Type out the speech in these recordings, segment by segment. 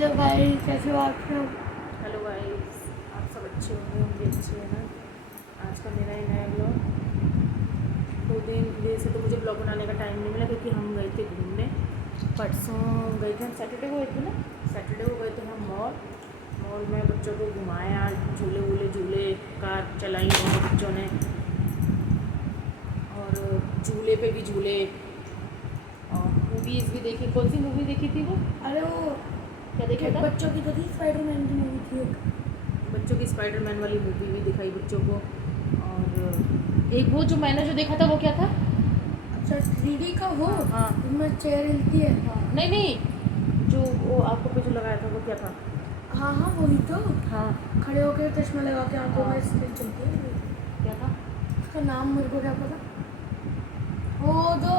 Hello भाई, कैसे हो आप सब? हेलो गाइस, आप सब अच्छे होंगे, हम भी अच्छे हैं ना। आज का मेरा ही नया ब्लॉग। 2 दिन से तो मुझे ब्लॉग बनाने का टाइम नहीं मिला क्योंकि हम गए थे घूमने। परसों गए थे, हम सैटरडे को गए थे ना। सैटरडे को गए थे हम मॉल में बच्चों को घुमाया, झूले वूले झूले, कार चलाई दोनों बच्चों ने, और झूले पे भी झूले, और मूवीज़ भी देखी। कौन सी मूवी देखी थी वो? अरे वो क्या देखा था? बच्चों की तो थी, स्पाइडरमैन की मूवी थी एक। बच्चों की स्पाइडरमैन वाली मूवी भी दिखाई बच्चों को। और एक वो जो मैंने जो देखा था वो क्या था? अच्छा, 3D का वो। हाँ। उसमें चेयर हिलती है। नहीं नहीं, जो वो आंखों पे जो लगाया था वो क्या था? हाँ हाँ, वही तो। हाँ, खड़े होकर चश्मा लगा के आंखों में हाँ। स्क्रीन चलती है। क्या था? उसका नाम मेरे को क्या पता। वो जो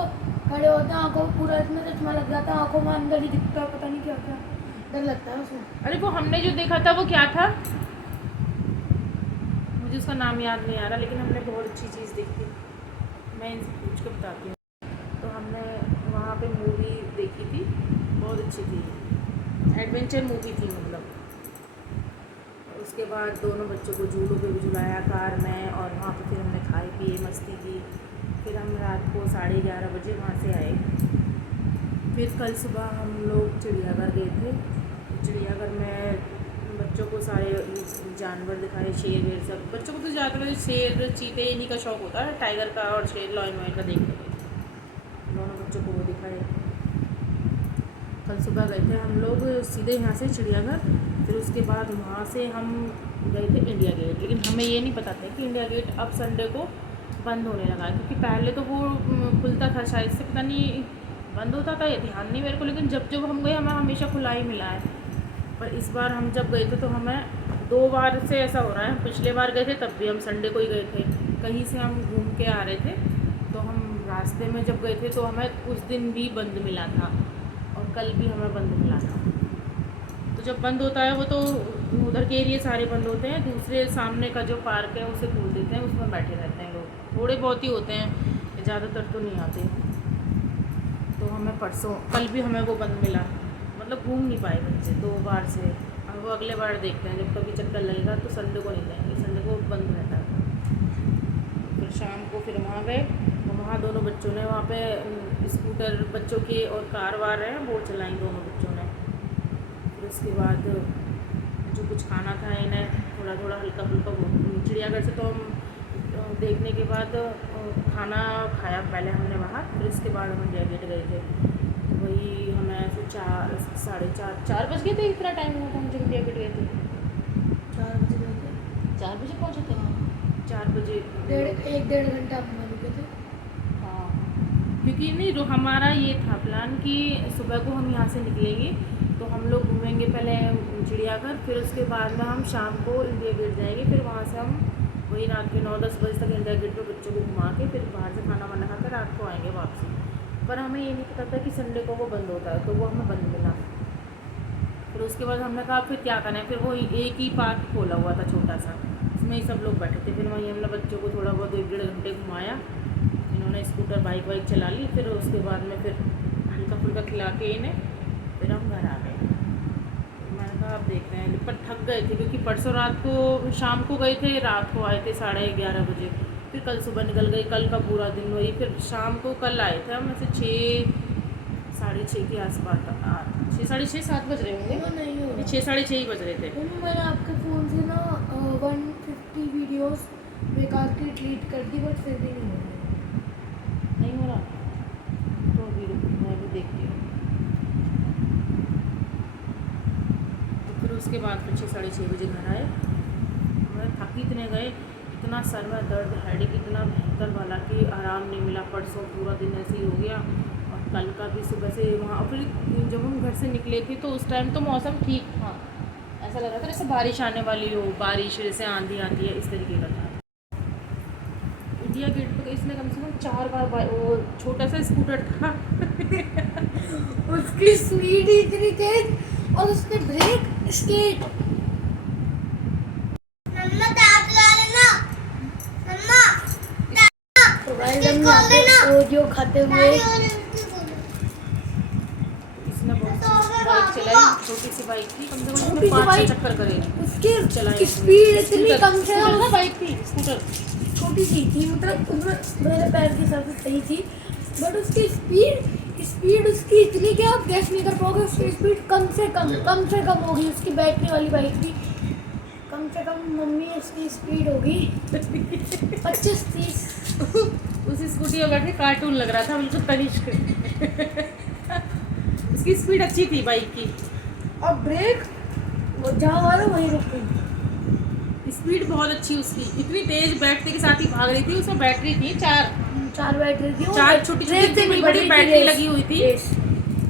खड़े होते हैं, आंखों में पूरा इसमें चश्मा लग जाता है, आंखों में अंदर ही दिखता है, पता नहीं क्या क्या। डर लगता है उसमें। अरे वो हमने जो देखा था वो क्या था? मुझे उसका नाम याद नहीं आ रहा, लेकिन हमने बहुत अच्छी चीज़ देखी। मैं इनसे पूछ के बताती हूँ। तो हमने वहाँ पे मूवी देखी थी, बहुत अच्छी थी, एडवेंचर मूवी थी मतलब। उसके बाद दोनों बच्चों को झूलों पे भी झुलाया कार में, और वहाँ पे फिर हमने खाए पिए मस्ती की। फिर हम रात को 11:30 बजे वहाँ से आए। फिर कल सुबह हम लोग चिड़ियाघर गए थे। चिड़ियाघर में बच्चों को सारे जानवर दिखाए, शेर वेर सब। बच्चों को तो ज़्यादातर शेर चीते इन्हीं का शौक होता है, टाइगर का और शेर लॉयन वॉयन का देखने के। दोनों बच्चों को वो दिखाए। कल सुबह गए थे हम लोग सीधे यहाँ से चिड़ियाघर। फिर उसके बाद वहाँ से हम गए थे इंडिया गेट, लेकिन हमें ये नहीं पता था कि इंडिया गेट अब संडे को बंद होने लगा है, क्योंकि पहले तो वो खुलता था शायद से, पता नहीं बंद होता था, ये ध्यान नहीं मेरे को, लेकिन जब जब हम गए हमें हमेशा खुला ही मिला है। पर इस बार हम जब गए थे तो हमें 2 बार से ऐसा हो रहा है। पिछले बार गए थे तब भी हम संडे को ही गए थे, कहीं से हम घूम के आ रहे थे, तो हम रास्ते में जब गए थे तो हमें उस दिन भी बंद मिला था, और कल भी हमें बंद मिला था। तो जब बंद होता है वो तो उधर के एरिया सारे बंद होते हैं, दूसरे सामने का जो पार्क है उसे खोल देते हैं, उसमें बैठे रहते हैं लोग, थोड़े बहुत ही होते हैं, ज़्यादातर तो नहीं आते। तो हमें परसों कल भी हमें वो बंद मिला, मतलब घूम नहीं पाए बच्चे 2 बार से। अब वो अगले बार देखते हैं, जब कभी चक्कर लगेगा तो संडे को नहीं जाएंगे, संडे को बंद रहता है। फिर शाम को फिर वहाँ गए, तो वहाँ दोनों बच्चों ने वहाँ पे स्कूटर बच्चों के और कार वार हैं वो चलाई दोनों बच्चों ने। फिर उसके बाद जो कुछ खाना था इन्हें थोड़ा थोड़ा हल्का फुल्का चिड़ियाघर से तो हम देखने के बाद खाना खाया पहले हमने वहाँ, फिर उसके बाद हम इंडिया गेट गए थे। वही हमें ऐसे 4 बज गए थे, इतना टाइम हुआ था हम जब इंडिया गेट गए थे। 4 बजे गए थे। 4 बजे पहुँचे थे। 4 बजे। 1-1.5 घंटा आप मान रुके थे। हाँ, क्योंकि नहीं जो हमारा ये था प्लान कि सुबह को हम यहाँ से निकलेंगे तो हम लोग घूमेंगे पहले चिड़ियाघर, फिर उसके बाद में हम शाम को इंडिया गेट जाएंगे, फिर वहाँ से हम वही रात के 9-10 बजे तक इंडिया गेट पर बच्चों को घुमा के फिर बाहर से खाना वाना खाकर रात को आएंगे वापसी। पर हमें ये नहीं पता था कि संडे को वो बंद होता है, तो वो हमें बंद मिला। फिर उसके बाद हमने कहा फिर क्या करें, फिर वो एक ही पार्क खोला हुआ था छोटा सा, उसमें ही सब लोग बैठे थे। फिर वहीं हमने बच्चों को थोड़ा बहुत 1-1.5 घंटे घुमाया, इन्होंने स्कूटर बाइक वाइक चला ली। फिर उसके बाद में फिर हल्का फुल्का खिला के इन्हें फिर हम घर आ गए। मैंने कहा आप देखते हैं, पर थक गए थे क्योंकि परसों रात को शाम को गए थे, रात को आए थे 11:30 बजे। फिर कल सुबह निकल गई, कल का पूरा दिन वही। फिर शाम को कल आए थे हम ऐसे 6-6:30 के आसपास, 6 साढ़े 6 7 बज रहे होंगे, नहीं हो रहा। 6-6:30 ही बज रहे थे। मैंने आपके फ़ोन से ना 150 वीडियोस बेकार की डिलीट कर दी, बट फिर भी नहीं हो रहा। नहीं हो रहा तो अभी रुको, मैं भी देखती हूँ। तो फिर उसके बाद फिर 6-6:30 बजे घर आए। मैं थक इतने गए, इतना सर में दर्द, हेडेक इतना भयंकर वाला कि आराम नहीं मिला। परसों पूरा दिन ऐसे ही हो गया, और कल का भी सुबह से वहाँ। फिर जब हम घर से निकले थे तो उस टाइम तो मौसम ठीक था, ऐसा लग रहा था जैसे बारिश आने वाली हो, बारिश जैसे आंधी आती है इस तरीके का था। इंडिया गेट पर इसने कम से कम 4 बार वो छोटा सा स्कूटर था उसकी स्पीड ही इतनी तेज, और उसने ब्रेक स्केट। तो गाइस हम यहाँ पे ओरियो खाते हुए इसने बहुत बाइक चलाई। छोटी सी बाइक थी, कम से कम छोटी उसमें सी 5-6 बाइक, चक्कर करेगी। उसकी चलाएंगे स्पीड इतनी कम से स्कूटर कम ना बाइक थी, स्कूटर। छोटी सी थी, मतलब उसमें मेरे पैर की हिसाब से सही थी, बट उसकी स्पीड उसकी इतनी कि आप गैस नहीं कर पाओगे। उसकी स्पीड कम से कम होगी। उसकी बैटरी वाली बाइक थी, कम से कम मम्मी उसकी स्पीड होगी 25-30। उस स्कूटी में बैठ के कार्टून लग रहा था बिल्कुल तनिष्क। उसकी स्पीड अच्छी थी बाइक की, और ब्रेक वो जहाँ मारो वहीं रुक गई। स्पीड बहुत अच्छी उसकी, इतनी तेज बैटरी के साथ ही भाग रही थी। उसमें बैटरी थी 4 बैटरी थी, 4 छोटी छोटी बड़ी बड़ी बैटरी लगी हुई थी,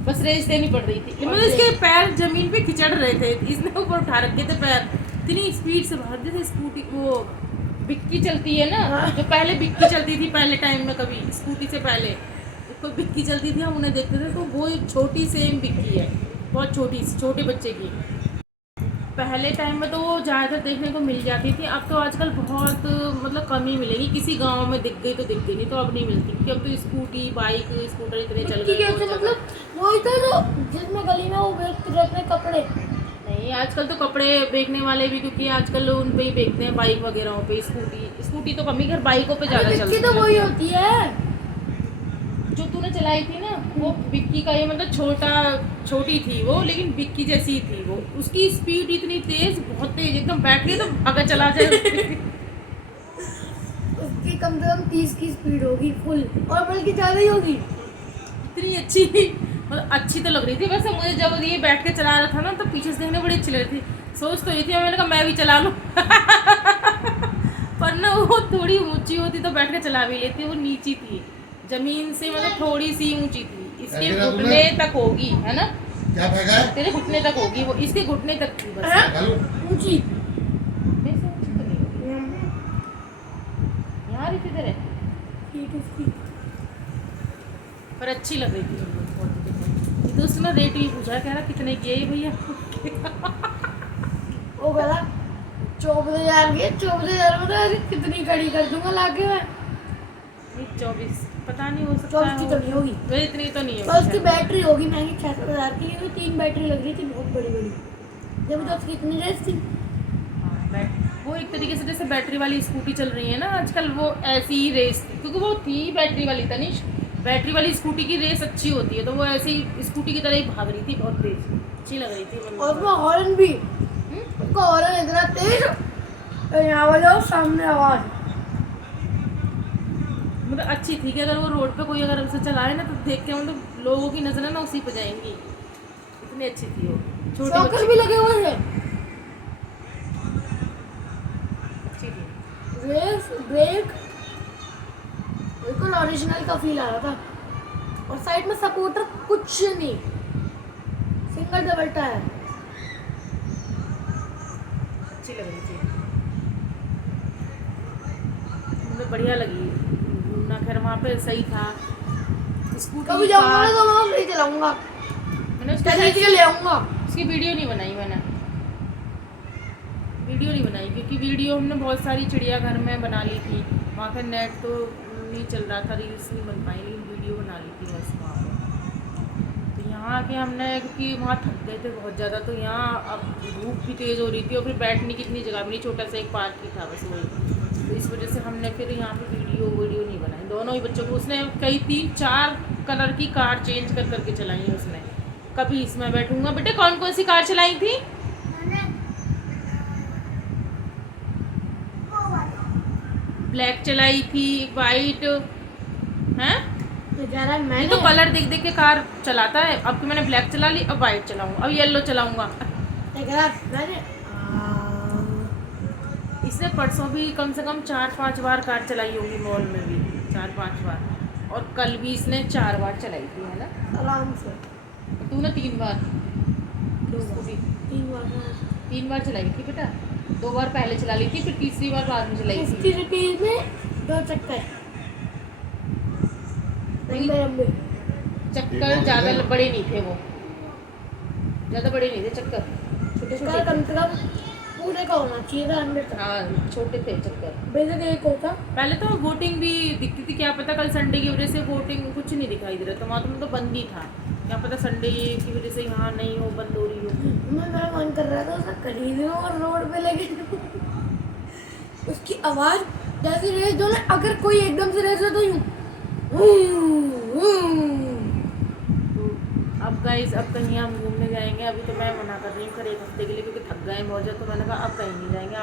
बस रेस देनी पड़ रही थी। मतलब इसके पैर जमीन पे खिंचड़ रहे थे, इसने ऊपर उठा रखे थे पैर, इतनी स्पीड से भाग जैसे स्कूटी वो बिक्की चलती है ना, जो पहले बिक्की चलती थी पहले टाइम में, कभी स्कूटी से पहले कोई बिक्की चलती थी, हम उन्हें देखते थे, तो वो एक छोटी सेम बिक्की है, बहुत छोटी सी, छोटे बच्चे की। पहले टाइम में तो वो ज़्यादातर देखने को मिल जाती थी, अब तो आजकल बहुत मतलब कम ही मिलेगी। किसी गांव में दिख गई तो दिख गई, नहीं तो अब नहीं मिलती, क्योंकि अब तो स्कूटी बाइक स्कूटर इतने चल गए हैं, बहुत ज़्यादा। मतलब वो इधर जो जिसमें गली में वो बेचते रहते हैं कपड़े, नहीं आजकल तो कपड़े बेचने वाले भी, क्योंकि आजकल उन पे ही बेचते हैं, बाइक वगैरह पे। स्कूटी तो कम ही, घर बाइकों पे ज़्यादा चलती तो है। वही होती है जो तूने चलाई थी ना, वो बिक्की का ही, मतलब छोटी थी वो, लेकिन बिक्की जैसी थी वो। उसकी स्पीड इतनी तेज, बहुत तेज, एकदम बैटरी तो अगर चला जाए। उसकी कम से कम 30 की स्पीड होगी फुल, और बल्कि ज़्यादा ही होगी। इतनी अच्छी, मतलब अच्छी तो लग रही थी। वैसे मुझे जब ये बैठ के चला रहा था ना, तो पीछे से देखने बड़ी अच्छी लग रही थी। सोच तो रही थी, मैंने कहा मैं भी चला लूँ। पर ना वो थोड़ी ऊंची होती तो बैठ के चला भी लेती, वो नीची थी जमीन से, मतलब थोड़ी सी ऊंची थी, इसके घुटने तक होगी, है ना, क्या फेंका है? तेरे घुटने तक होगी वो, इसके घुटने तक थी बस। हेलो, ऊंची मेरे से ऊंची तो नहीं होगी। यहाँ रही थी तेरे, फीट उसकी। पर अच्छी लग रही थी बहुत। ये तो उसने रेट भी पूछा, कह रहा कितने की है ये भैया। वो गला 24,000 की, 24,000 में तो ऐसे कितनी कड़ी कर दूंगा लाके मैं। 24 पता नहीं, हो सकता 24 की तो नहीं होगी, वही इतनी तो नहीं तो उसकी होगी। बैटरी होगी महंगी 6,000 की, क्योंकि 3 बैटरी लग रही थी बहुत बड़ी बड़ी। जब तो उसकी इतनी रेस थी। हाँ, वो एक तरीके से जैसे बैटरी वाली स्कूटी चल रही है ना आजकल, वो ऐसी ही रेस थी, क्योंकि वो थी बैटरी वाली। तनिष, बैटरी वाली स्कूटी की रेस अच्छी होती है, तो वो ऐसी स्कूटी की तरह ही भाग रही थी, बहुत तेज, अच्छी लग रही थी। और उसमें हॉर्न भी, उसका हॉर्न इतना तेज, यहाँ बजाओ सामने आवाज़। मतलब अच्छी थी कि अगर वो रोड पे कोई अगर उसे चलाए ना, तो देख के मतलब लोगों की नजरें ना उसी पे जाएंगी, इतनी अच्छी थी वो। छोटी शॉकर बच्ची भी लगे हुए थे, अच्छी थी। रेस ब्रेक बिल्कुल ओरिजिनल का फील आ रहा था, और साइड में सपोर्टर कुछ नहीं, सिंगल डबल टायर। अच्छी लग रही थी, मुझे बढ़िया लगी घूमना। खैर वहाँ पे सही था, स्कूटी कभी जाऊंगा ना तो वहाँ नहीं चलाऊंगा, मैंने खरीद के ले आऊंगा। उसकी वीडियो नहीं बनाई, मैंने वीडियो नहीं बनाई, क्योंकि वीडियो हमने बहुत सारी चिड़ियाघर में बना ली थी, वहाँ का नेट तो नहीं चल रहा था, रील्स नहीं बन पाई, लेकिन वीडियो बना ली थी बस वहाँ पर। तो यहाँ आके हमने, क्योंकि वहाँ थक गए थे बहुत ज़्यादा, तो यहाँ अब धूप भी तेज़ हो रही थी, और फिर बैठने की इतनी जगह भी नहीं, छोटा सा एक पार्क ही था बस वही, तो इस वजह से हमने फिर यहाँ पे वीडियो नहीं बनाई। दोनों ही बच्चों को उसने कई 3-4 कलर की कार चेंज कर करके चलाई है उसने। कभी इसमें बैठूंगा, बेटे कौन कौन सी कार चलाई थी? ब्लैक चलाई थी, वाइट, हैं? तो कह रहा है ये मैंने तो कलर देख देख के कार चलाता है। अब कि मैंने ब्लैक चला ली, अब वाइट चलाऊंगा, अब येलो चलाऊंगा। तो कह रहा है मैंने इसने परसों भी कम से कम 4-5 बार कार चलाई होगी, मॉल में भी 4-5 बार, और कल भी इसने 4 बार चलाई थी, है ना? आराम से तूने 3 बार, 2 बार 3 बार 3 बार चलाई थी बेटा, 2 बार पहले चला ली थी, फिर तीसरी बार बाद में चलाई थी। 50 रुपीज में 2 चक्कर लंबे लंबे। चक्कर ज़्यादा बड़े नहीं थे वो, ज़्यादा बड़े नहीं थे चक्कर, छोटे चक्कर छोटे कम से कम पूरे का होना चाहिए था 100 तक, हाँ छोटे थे चक्कर। बेसिक एक होता। पहले तो वोटिंग भी दिखती थी, क्या पता कल संडे की वजह से वोटिंग कुछ नहीं दिखाई दे रहा था, वहाँ तो मतलब बंद ही था। क्या पता संडे की वजह से यहाँ नहीं हो, बंद हो रही हो। मेरा मन कर रहा था उसे खरीद लूं और रोड पे लेके उसकी आवाज़ जैसे रेस जो ना, अगर कोई एकदम से रेस हो तो यूं तो अब गाइस अब कहीं हम घूमने जाएंगे। अभी तो मैं मना कर रही हूँ खैर 1 हफ्ते के लिए, क्योंकि थक गए बहुत ज़्यादा। तो मैंने कहा अब कहीं नहीं जाएंगे,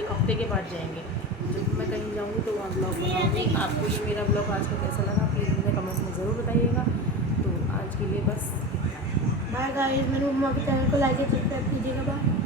1 हफ्ते के बाद जाएंगे। जब मैं कहीं जाऊँगी तो वहाँ ब्लॉग बनाऊँगी। आपको ये मेरा ब्लॉग आज का कैसा लगा प्लीज़ मुझे कमेंट्स में ज़रूर बताइएगा। तो आज के लिए बस बाय गाइस, मेरे मम्मा के चैनल को लाइक और सब्सक्राइब कीजिएगा। बाय।